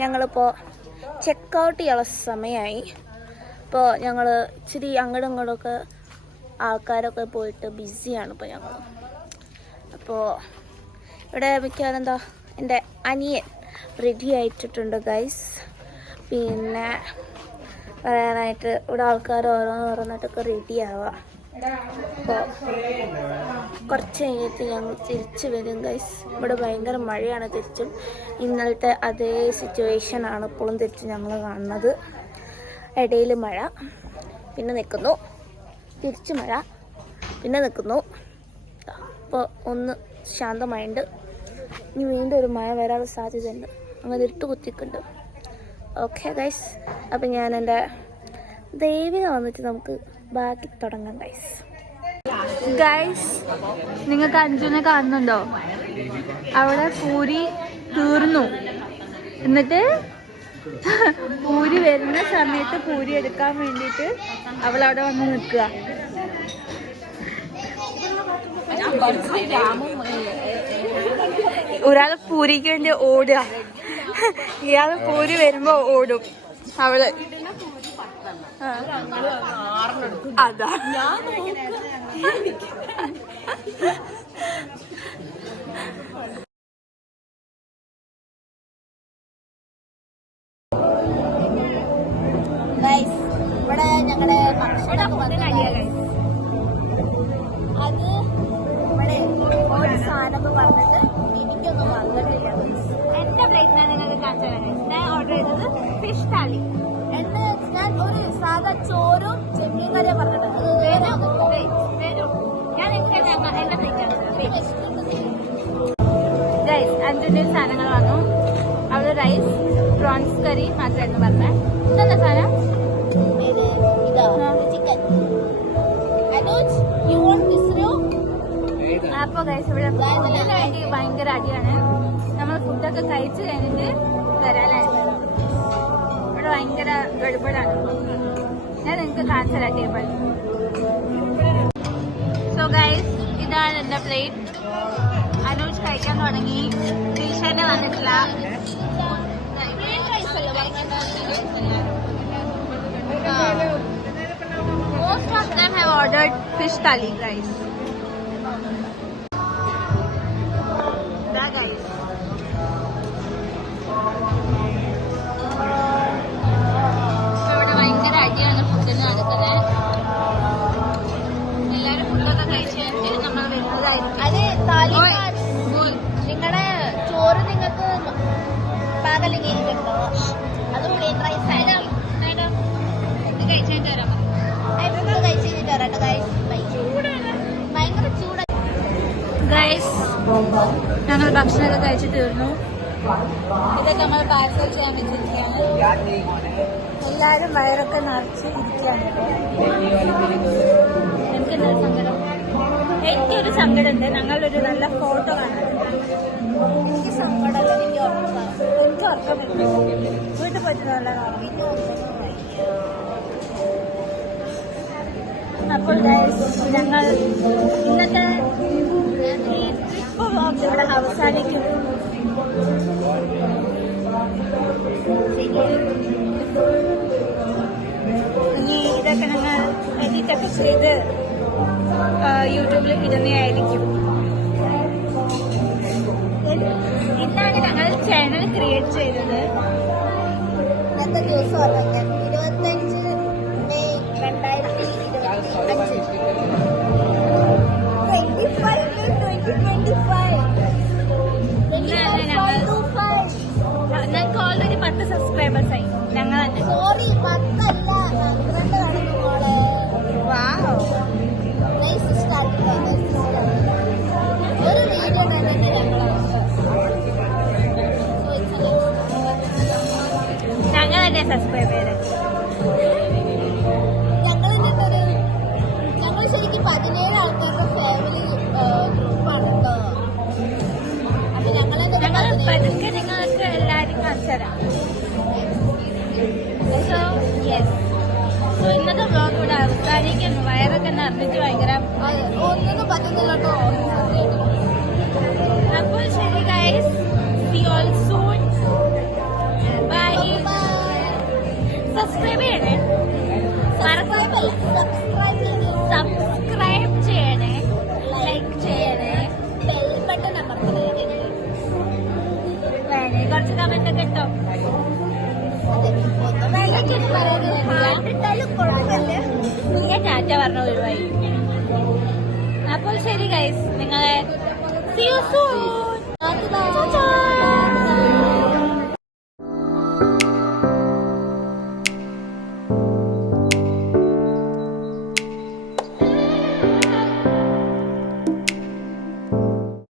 ഞങ്ങളിപ്പോൾ ചെക്കൗട്ട് ചെയ്യാനുള്ള സമയമായി. ഇപ്പോൾ ഞങ്ങൾ ഇച്ചിരി അങ്ങോട്ടും ഇങ്ങോട്ടൊക്കെ ആൾക്കാരൊക്കെ പോയിട്ട് ബിസിയാണ് ഇപ്പോൾ ഞങ്ങൾ. അപ്പോൾ ഇവിടെ മിക്കവാറും എന്താ എൻ്റെ അനിയൻ റെഡി ആയിട്ടിട്ടുണ്ട് ഗൈസ്. പിന്നെ പറയാനായിട്ട് ഇവിടെ ആൾക്കാർ ഓരോന്നോരോന്നിട്ടൊക്കെ റെഡി ആവുക. അപ്പോൾ കുറച്ച് കഴിഞ്ഞിട്ട് ഞങ്ങൾ തിരിച്ച് വരും ഗൈസ്. ഇവിടെ ഭയങ്കര മഴയാണ് തിരിച്ചും. ഇന്നലത്തെ അതേ സിറ്റുവേഷനാണ് ഇപ്പോഴും തിരിച്ച് ഞങ്ങൾ കാണുന്നത്. ഇടയിൽ മഴ, പിന്നെ നിൽക്കുന്നു, തിരിച്ച് മഴ, പിന്നെ നിൽക്കുന്നു. അപ്പോൾ ഒന്ന് ശാന്തമായിട്ടുണ്ട്. ഇനി വീണ്ടും ഒരു മഴ വരാനുള്ള സാധ്യതയുണ്ട്. അങ്ങനെ ഇരുട്ട് കുത്തിക്കുന്നുണ്ട്. ഓക്കെ ഗൈസ്, അപ്പം ഞാൻ എൻ്റെ ദേവിനെ വന്നിട്ട് നമുക്ക് ബാക്കി തുടങ്ങാം ഗൈസ്. ഗൈസ്, നിങ്ങൾക്ക് അഞ്ജുനെ കാണുന്നുണ്ടോ? അവിടെ പൂരി തീർന്നു. എന്നിട്ട് പൂരി വരുന്ന സമയത്ത് പൂരി എടുക്കാൻ വേണ്ടിയിട്ട് അവളവിടെ വന്ന് നിൽക്കുക. ഒരാൾ പൂരിക്ക് വേണ്ടി ഓടുക, ഇയാൾ പൂരി വരുമ്പോ ഓടും. അവള് അതാ ഇവിടെ ഞങ്ങളുടെ ഭക്ഷണം അത് ഇവിടെ ഒരു സാധനം പറഞ്ഞിട്ട് എനിക്കൊന്നും വന്നിട്ടില്ല. എന്റെ പ്ലേറ്റിനാണ് നിങ്ങൾക്ക് കാണിച്ചത്. ഞാൻ ഓർഡർ ചെയ്തത് ഫിഷ് താലി. എന്ന് ഞാൻ ഒരു സാധാ ചോറും ചെമ്മീൻ കറിയും പറഞ്ഞിട്ട് ഞാൻ എന്റെ പ്ലേറ്റാണ്. റൈസ് അഞ്ചിന്റെ സാധനങ്ങൾ വന്നു. അവിടെ റൈസ് പ്രോൺസ് കറി മാത്രമായിരുന്നു പറഞ്ഞത്. ഇതെന്താ സാധനം? ചിക്കൻ. അപ്പൊ ഗൈസ് ഇവിടെ വേണ്ടി ഭയങ്കര അടിയാണ്. നമ്മൾ ഫുഡൊക്കെ കഴിച്ച് കഴിഞ്ഞിട്ട് വരാനായിട്ട് ഇവിടെ ഭയങ്കര ഗഡ്ബഡാണ്. ഞാൻ നിങ്ങൾക്ക് കാണിച്ചു തരാം ടേബിൾ. സോ ഗൈസ്, ഇതാണ് എന്റെ പ്ലേറ്റ്. അനൂജ് കഴിക്കാൻ തുടങ്ങി. ടീഷർട്ട് വന്നിട്ടില്ല. Most of them have ordered fish thali, guys. Guys. ഇവിടെ ഭയങ്കര അടിയാണ് ഫുഡിന് നടക്കുന്നത്. എല്ലാവരും ഫുഡൊക്കെ കഴിച്ചു കഴിഞ്ഞിട്ട് നമ്മൾ വരുന്നതായിരിക്കും. അത് നിങ്ങളുടെ ചോറ് നിങ്ങൾക്ക് പാകല്ലെങ്കിൽ അത് പ്ലെയിൻ റൈസ് ആയാലും ഇത് കഴിച്ചിട്ട് വരാം. ഞങ്ങൾ ഭക്ഷണമൊക്കെ കഴിച്ചു തീർന്നു. ഇതൊക്കെ നമ്മൾ പാർസൽ ചെയ്യാൻ വെച്ചിരിക്കുകയാണ്. എല്ലാവരും വയറൊക്കെ നിറച്ച് ഇരിക്കുകയാണ്. എനിക്കെന്തൊരു സങ്കടം. എനിക്കൊരു സങ്കടമുണ്ട്. ഞങ്ങളൊരു നല്ല ഫോട്ടോ കാണാൻ. എനിക്ക് സങ്കടമല്ല, എനിക്ക് ഉറക്കം വരുന്നു. വീട്ടിൽ പോയിട്ട് നല്ല കാണാം. അപ്പോൾ ഞങ്ങൾ ഇന്നത്തെ ഈ ട്രിപ്പ് വ്ലോഗ് ഇവിടെ അവസാനിക്കും. ഇനി ഇതൊക്കെ ഞങ്ങൾ എഡിറ്റൊക്കെ ചെയ്ത് യൂട്യൂബിൽ ഇടുന്നതായിരിക്കും. ഇന്നാണ് ഞങ്ങൾ ചാനൽ ക്രിയേറ്റ് ചെയ്തത്. ഇന്നത്തെ ദിവസം 25 മെയ് 2025. ഞങ്ങൾക്ക് ഓൾറെഡി 10 സബ്സ്ക്രൈബേഴ്സായി. ഞങ്ങൾ തന്നെ സോറി 10 അല്ല 12 ഒരു വീഡിയോ തന്നെ ഞങ്ങൾ തന്നെ സബ്സ്ക്രൈബ് ചെയ്തത്. ഞങ്ങൾ ശരിക്കും 17 ആൾക്കാരുടെ ഫാമിലി ഗ്രൂപ്പാണ് കേട്ടോ. അപ്പൊ ഞങ്ങൾ പതുക്കെ നിങ്ങൾക്ക് എല്ലാവരും കാണിച്ചുതരാം. സോ ഇന്നത്തെ വ്ലോഗ് ഇവിടെ അവസാനിക്കുന്നു. വയറൊക്കെ നിറഞ്ഞിട്ട് ഭയങ്കര ഒന്നും പറ്റുന്നില്ല കേട്ടോ. അപ്പോൾ ശരി guys, see you all soon. Subscribe ചെയ്യണേ, സബ്സ്ക്രൈബ് ചെയ്യണേ, ലൈക്ക് ചെയ്യണേ, ബെൽ ബട്ടൺ അമർത്തണേ. കുറച്ച് കമന്റ് ഒക്കെ ഇട്ടോ. ടാറ്റ പറഞ്ഞ ഒഴിവായി. അപ്പോൾ ശരി ഗൈസ്, നിങ്ങളെ see you soon.